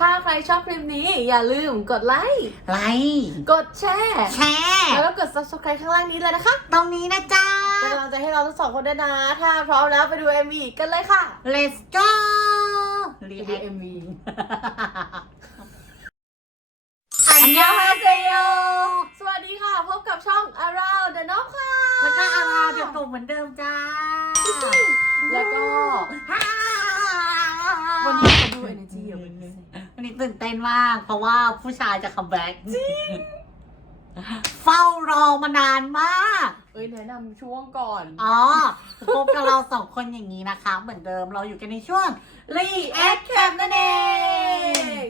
ถ้าใครชอบคลิปนี้อย่าลืมกดไลค์ไลค์กดแชร์แชร์แล้วก็กด subscribe ข้างล่างนี้เลยนะคะ ตรงนี้นะจ๊ะเป็นกำลังใจให้เราทั้งสองคนด้วยนะ ถ้าพร้อมแล้วไปดู MV กันเลยค่ะ Let's go ไปรีดูแอค MV อันยองฮาเซโยสวัสดีค่ะ พบกับช่อง Around the Knob ค่ะแล้วก็อาราเดียวกันเหมือนเดิมจ้า แล้วก็ วันนี้เขาดู energy เยอะเป็นพิเศษ วันนี้ตื่นเต้นมาก เพราะว่าผู้ชายจะคัมแบ็กจริง เฝ้ารอมานานมาก เอ้ยแนะนำช่วงก่อน อ๋อพบกับเราสองคนอย่างนี้นะคะ เหมือนเดิมเราอยู่กันในช่วง React Cam นั่นเอง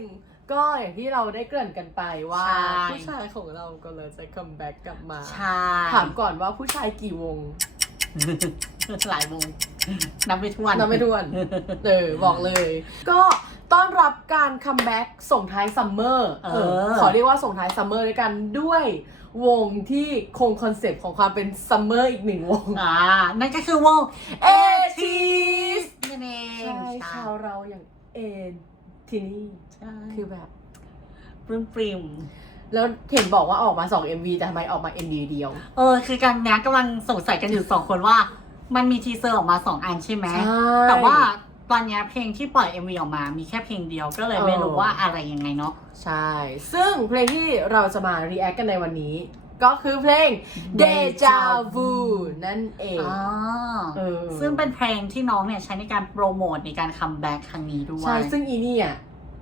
ก็อย่างที่เราได้เกริ่นกันไปว่า ใช่ ผู้ชายของเรากำลังจะคัมแบ็กกลับมา ใช่ ถามก่อนว่าผู้ชายกี่วง หลายวงนับไม่ถ้วนนับไม่ถ้วน เออ บอกเลย ก็ต้อนรับการคัมแบ็กส่งท้ายซัมเมอร์เออขอเรียกว่าส่งท้ายซัมเมอร์ด้วยกันด้วยวงที่คงคอนเซปต์ของความเป็นซัมเมอร์อีกหนึ่งวง อ่า นั่นก็คือวงเอ ATEEZ ทีสนั่นเองใช่ชาวเราอย่างเอ็นทีนี่ใช่คือแบบปริมปริม แล้วเห็นบอกว่าออกมา 2 MV แต่ทำไมออกมา MV เดียว เออ คือกันเนี้ยกำลังสงสัยกันอยู่สองคนว่า มันมีทีเซอร์ออกมาสองอันใช่ไหมแต่ว่าตอนเนี้ยเพลงที่ปล่อย MV ออกมามีแค่เพลงเดียวก็เลยไม่รู้เออว่าอะไรยังไงเนาะ ใช่ ซึ่งเพลงที่เราจะมา react กันในวันนี้ ก็คือเพลง Deja Vu นั่นเอง อ๋อ เออซึ่งเป็นเพลงที่น้องเนี่ยใช้ในการโปรโมทในการคัมแบ็กครั้งนี้ด้วย ใช่ ซึ่งอีนี่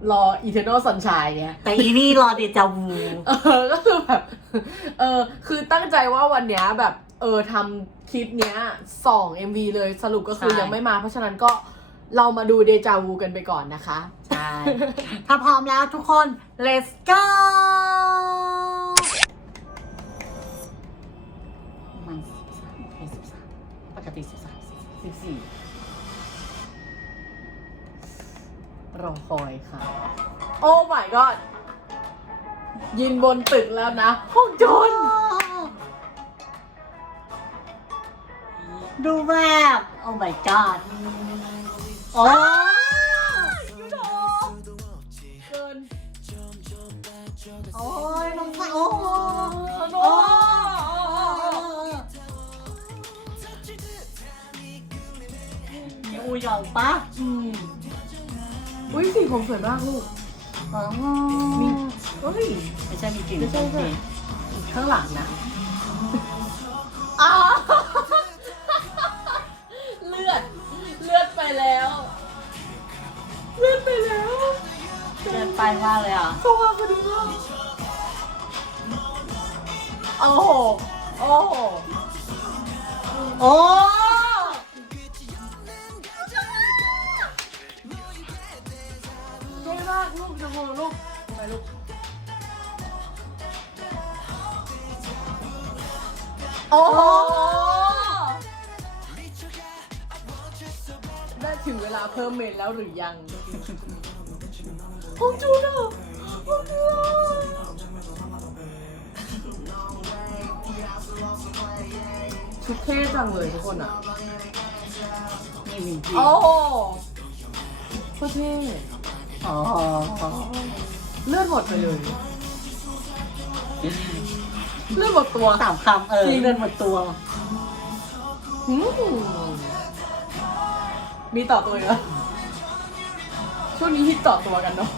อะรอ Eternal Sunshine เนี่ย แต่อีนี่รอเดจาวูเออก็คือแบบ เออ คือตั้งใจว่าวันเนี้ยแบบ เออทำคลิปเนี้ยสอง MV เลยสรุปก็คือยังไม่มา เพราะฉะนั้นก็เรามาดูเดจาวูกันไปก่อนนะคะ ใช่ ถ้าพร้อมแล้วทุกคน let's go มันสิบสามเพลงสิบสามปกติสิบสามสิบสี่ รอคอยค่ะ โอ้ my god ยินบนตึกแล้วนะ ห้องโจรดูแบบ oh my god โอ้ยูโดเกินโอ้ยน้องไฟโอ้โหโนโอ้อูหยองปะอืม อุ้ยสีผมสวยมากลูกอ๋อมีเฮ้ยไม่ใช่มีกลิ่นไม่ใช่ใช่โอเคข้างหลังนะอ้าวเลือด เลือดไปแล้ว เลือดไปแล้วเกินไปมากเลยอะตัวมาดูบ้างโอ้โห โอ้โห โอ้ โอ้โหได้ถึงเวลาเพิ่มเมนแล้วหรือยังฮงจูนอะฮงจูนชุดเท่จังเลยทุกคนอะนี่วินจีโอ้โหโคตรเท่อ๋อเลือดหมดไปเลย เลือดหมดตัวสามคำเออจริงเดินหมดตัวอืมมีต่อตัวอีกเหรอช่วงนี้ฮิตต่อตัวกันเนาะ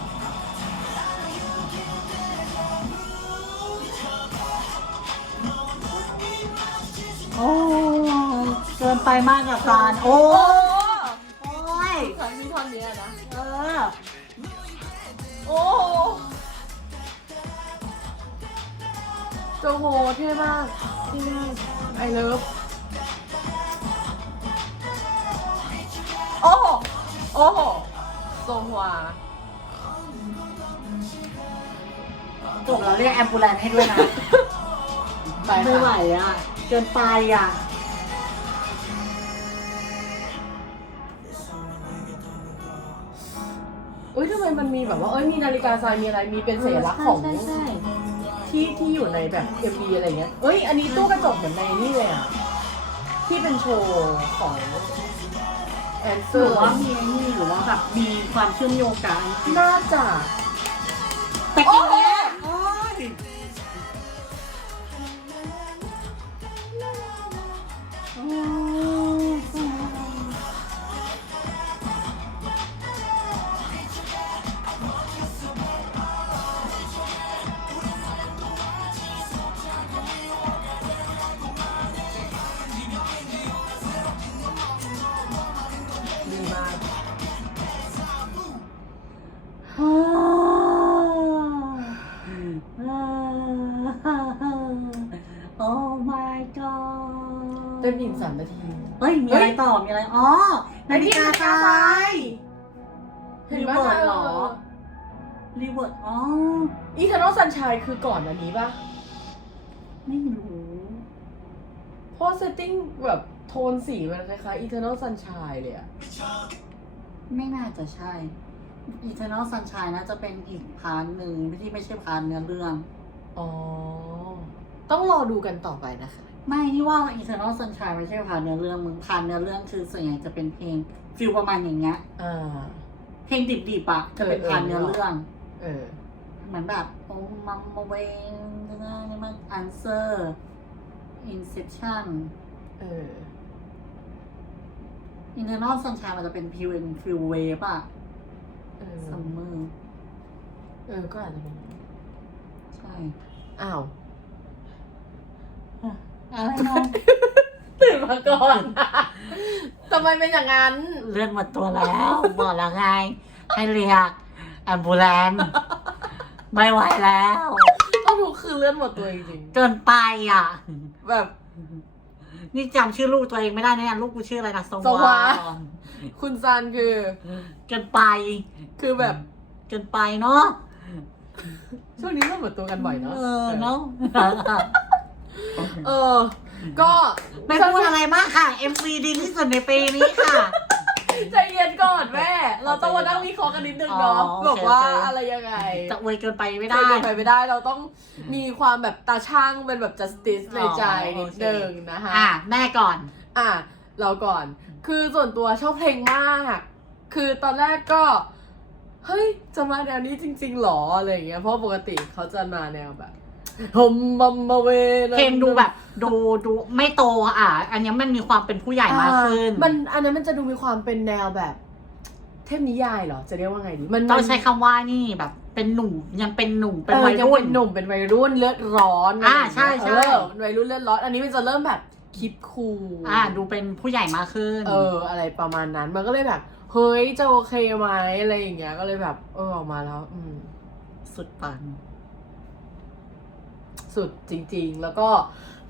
โอ้เกินไปมากกับการโอ้โอ้โอ้ยครั้งที่ท่อนเนี้ยนะ เออ โอ้ โจโหเท่มากเท่มากไอเลิฟโอ้โหโอ้โหโซฮวาจบแล้วเรียกแอมบูเลนให้ด้วยนะ ไปไม่ไหวค่ะอะ เกินไปอะเอ้ยทำไมมันมีแบบว่า เอ้ยมีนาฬิกาทรายมีอะไรมีเป็นสัญลักษณ์ของ ใช่ใช่ ที่ที่อยู่ในแบบเอ็มบีอะไรเงี้ยเอ้ย อันนี้ตู้กระจกเหมือนในนี่เลยอะ ที่เป็นโชว์ของแอนเซหอรือร์ว่ามีไอ้นี่หรือว่าแบบมีความเชื่อมโยงกัน น่าจะ แต่กินเนี้ย มีอะไร อ๋อ นาฬิกาทรายเห็นปะรีเวิร์ดเหรอ รีเวิร์ดอ๋อ อีเทอร์นอลซันชายคือก่อนอันนี้ปะไม่รู้ เพราะเซตติ้งแบบโทนสีมันคล้ายๆ Eternal Sunshine เลยอะไม่น่าจะใช่ Eternal Sunshine น่าจะเป็นอีกพาร์ทหนึ่งที่ไม่ใช่พาร์ทเนื้อเรื่อง อ๋อ ต้องรอดูกันต่อไปนะคะ ไม่นี่ว่า Eternal Sunshine ไม่ใช่พาร์ทเนื้อเรื่องมึงพาร์ทเนื้อเรื่องคือส่วนใหญ่จะเป็นเพลงฟิลประมาณอย่างเงี้ยอ่าเพลงดิบๆอะจะเป็นพาร์ทเนื้อเรื่อง เออ เหมือนแบบโอ้มัมมาเวนนี่มัน answer inception เออ internal sunshine มันจะเป็นฟิวฟิวเวฟอะเออ summer เออ ก็อาจจะเป็น ใช่ อ้าว อะไรน้องตื่นมาก่อนทำไมเป็นอย่างนั้น เลื่อนหมดตัวแล้ว บอกแล้วไง ให้เรียกแอมบูแลนไม่ไหวแล้วก็ทุกคืนเลื่อนหมดตัวจริงเกินไปอะ ๆแบบ นี่จำชื่อลูกตัวเองไม่ได้เนี่ยลูกกูชื่ออะไรนะสสวาาคุณซันคือ เกินไป คือแบบ เกินไปเนาะช่วงนี้เลื่อนหมดตัวกันบ่อยเนาะเออเนาะ เออ ก็ไม่พูดอะไรมากค่ะ MV ดีที่สุดในปีนี้ค่ะ ใจเย็นก่อนแม่ เราต้องมานั่งวิเคราะห์กันนิดนึงเนาะอ๋อโอเค บอกว่าโอเคอะไรยังไงจะอวยเกินไปไม่ได้ได้ไปไม่ได้เราต้องมีความแบบตาช่างเป็นแบบ justice ในใจนิดนึงนะคะ อะ แม่ก่อน อะเราก่อน คือส่วนตัวชอบเพลงมาก คือตอนแรกก็ เฮ้ย จะมาแนวนี้จริงๆหรออะไรอย่างเงี้ย เพราะปกติเขาจะมาแนวแบบ ฮมมัมมาเวนะเพลงดูแบบ ดูดูไม่โตอะ อันนี้มันมีความเป็นผู้ใหญ่มากขึ้นอ่มันอันนั้นมันจะดูมีความเป็นแนวแบบ เทพนิยายเหรอ จะเรียกว่าไงดี มันต้องใช้คำว่านี่แบบ เป็นหนุ่มยังเป็นหนุ่มเป็นเออวัยยังรุ่เป็นนหนุ่มเป็นวัยรุ่นเลือดร้อนอ่าะไรย่งเงี้ยใช่ใช่เออวัยรุ่นเลือดร้อน อันนี้มันจะเริ่มแบบคิดคูลอ่าดูเป็นผู้ใหญ่มากขึ้น เออ อะไรประมาณนั้น มันก็เลยแบบ เฮ้ยจะโอเคไหมอะไรอย่างเงี้ย ก็เลยแบบ เออออกมาแล้ว อืม สุดปัง สุดจริง ๆ แล้วก็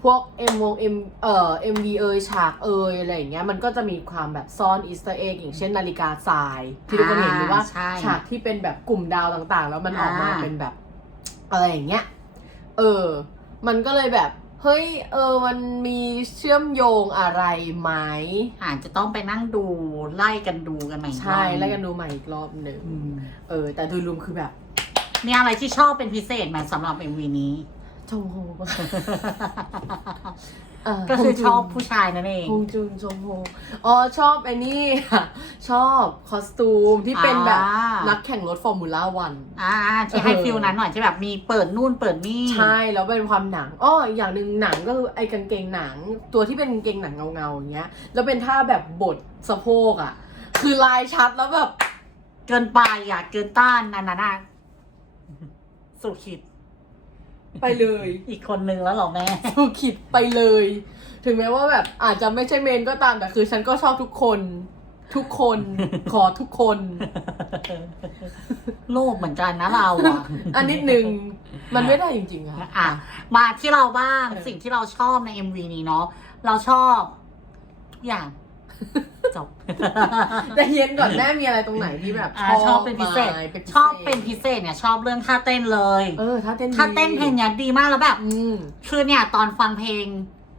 พวก M วง M เอ่อ MV เอยฉากเอยอะไรอย่างเงี้ยมันก็จะมีความแบบซ่อนอีส t ต r ร์เอ็กอย่างเช่นนาฬิกาทรายที่ทุกคนเห็นหรือว่าใช่ฉากที่เป็นแบบกลุ่มดาวต่างๆ แล้วมันออกมาอ่า เป็นแบบอะไรอย่างเงี้ยเออ มันก็เลยแบบ เฮ้ยเออมันมีเชื่อมโยงอะไรไหม อาจจะต้องไปนั่งดูไล่กันดูกันใหม่อีกรอบใช่แล้วกันดูใหม่อีกรอบหนึ่งอืมเออ แต่โดยรวมคือแบบ มีอะไรที่ชอบเป็นพิเศษไหมสำหรับ MV นี้ชง โฮเก็คือชอบฮผู้ชายนั่นเองงจุนชงโฮอ๋อชอบไอ้นี่ชอบคอสตูมที่เป็นแบบอ่านักแข่งรถฟอร์มูล่าวันอ่าที่ให้เออฟิลนั้นหน่อยที่แบบมีเปิดนู่นเปิดนี่ ใช่ แล้วเป็นความหนังอ้ออีกอย่างหนึ่งหนังก็คือไอ้กางเกงหนัง ตัวที่เป็นกางเกงหนังเงาๆอย่างเงี้ย แล้วเป็นท่าแบบบดสะโพกอะ คือลายชัดแล้วแบบ เกินไปอะเกินต้านอันนั้นอะสุขิด ไปเลย อีกคนนึงแล้วเหรอแม่ สุขิดไปเลย ถึงแม้ว่าแบบอาจจะไม่ใช่เมนก็ตามแต่คือฉันก็ชอบทุกคน ทุกคน ขอทุกคน โลภเหมือนกันนะเราอะ อันนิดนึงมันไม่ได้จริงๆอะ อะมาที่เราบ้างเออ สิ่งที่เราชอบใน MV นี้เนาะเราชอบอย่าง จบ แต่เย็นก่อนแม่มีอะไรตรงไหนที่แบบอ่าชอบเป็นพิเศษ ไหมชอบเป็นพิเศษเนี่ยชอบเรื่องท่าเต้นเลย เออถ้าเต้นดีท่าเต้นเพลงเนี้ยดีมากแล้วแบบ อืม คือเนี่ยตอนฟังเพลง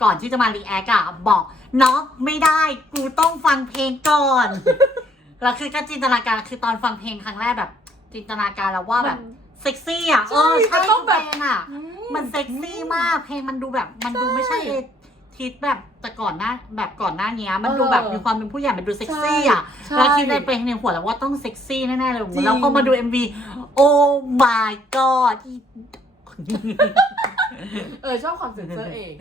ก่อนที่จะมารีแอคอะบอกน็อกไม่ได้ กูต้องฟังเพลงก่อน แล้วคือก็จินตนาการคือตอนฟังเพลงครั้งแรกแบบ จินตนาการแล้วว่าแบบเซ็กซี่อะเออใช่ใช่มันต้องแบบ เพลงอะมันเซ็กซี่มากเพลงมันดูแบบ มันดูไม่ใช่ ทิศแบบแต่ก่อนหน้าแบบก่อนหน้านี้มันเออดูแบบมีความเป็นผู้ใหญ่มันดูเซ็กซี่อะใช่แล้วคิดในไปในหัวแล้วว่าต้องเซ็กซี่แน่ๆเลยจริงแล้วพอมาดู MV โอ้ my god อีเออชอบความเซ็นเซอร์เอง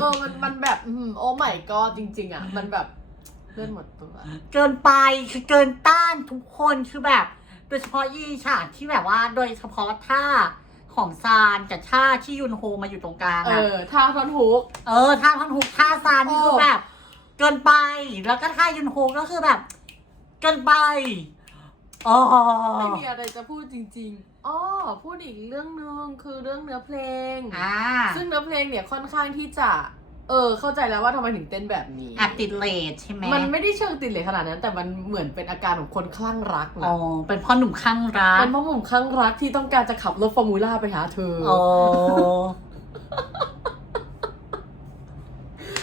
เออมันมันแบบอืมโอ้ไม่ก็จริง ๆ อะ มันแบบเลื่อนหมดตัว เกินไปคือเกินต้านทุกคนคือแบบ โดยเฉพาะยี่ฉากที่แบบว่า โดยเฉพาะท่า ของซานกับท่าที่ยุนโฮมาอยู่ตรงกลางเออะอท่าท่อนฮุก เออท่าท่อนฮุกท่าซานนี่โอ้คือแบบ เกินไปแล้วก็ท่ายุนโฮก็คือแบบ เกินไปอ๋อ ไม่มีอะไรจะพูดจริงๆอ๋อพูดอีกเรื่องนึงคือเรื่องเนื้อเพลง อ่า ซึ่งเนื้อเพลงเนี่ยค่อนข้างที่จะ เออ เข้าใจแล้วว่าทำไมถึงเต้นแบบนี้ แอบติดเลทใช่ไหมมันไม่ได้เชิงติดเลยขนาดนั้น แต่มันเหมือนเป็นอาการของคนคลั่งรักอ๋อนะเป็นเพ่อหนุ่มข้างรักเป็นเพราะผมคลั่งรักที่ต้องการจะขับรถฟอร์มูล่าไปหาเธอออ๋อ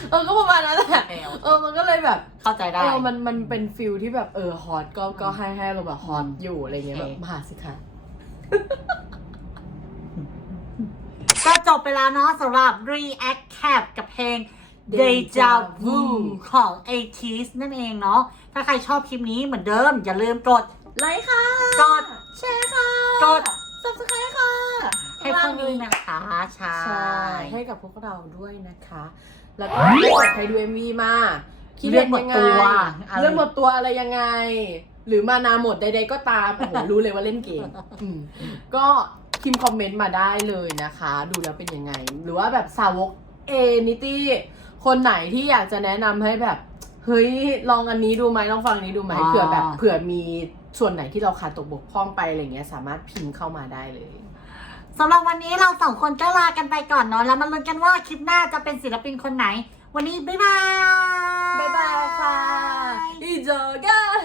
เออก็ประมาณนั้นแหละเออมันก็เลยแบบ เข้าใจได้ เออมัน มันเป็นฟิลที่แบบ เออ ฮอต ก็ ก็ให้ให้เราแบบฮอตอยู่ อะไรเงี้ยโอแบเคบมาสิคะ ก็จบไปแล้วเนาะสำหรับ React Cap กับเพลง Deja Vu ของ ATEEZ นั่นเองเนาะ ถ้าใครชอบคลิปนี้เหมือนเดิม อย่าลืมกด ไลค์ค่ะ กด แชร์ค่ะ กด subscribe ค่ะ ให้พวกนี้นะคะใช่ใช่ ให้กับพวกเราด้วยนะคะ แล้วก็ถ้าเกิดใครดู MV มาคิดเห็นยังไงเรื่องหมดตัวอะไรเรื่องหมดตัวอะไรยังไง หรือมานาหมดใดๆก็ตาม โอ้โห รู้เลยว่าเล่นเกมอืมก็ พิมพ์คอมเมนต์มาได้เลยนะคะ ดูแล้วเป็นยังไง หรือว่าแบบสาวกเอนิตี้คนไหนที่อยากจะแนะนำให้แบบ เฮ้ย ลองอันนี้ดูไหมลองฟังอันนี้ดูไหมอ่า เผื่อแบบเผื่อมีส่วนไหนที่เราขาดตกบกพร่องไปอะไรเงี้ยสามารถพิมพ์เข้ามาได้เลย สำหรับวันนี้เราสองคนก็ลากันไปก่อนเนาะแล้วมาลุ้นกันว่าคลิปหน้าจะเป็นศิลปินคนไหน วันนี้บ๊ายบาย บ๊ายบายค่ะอีจอกัน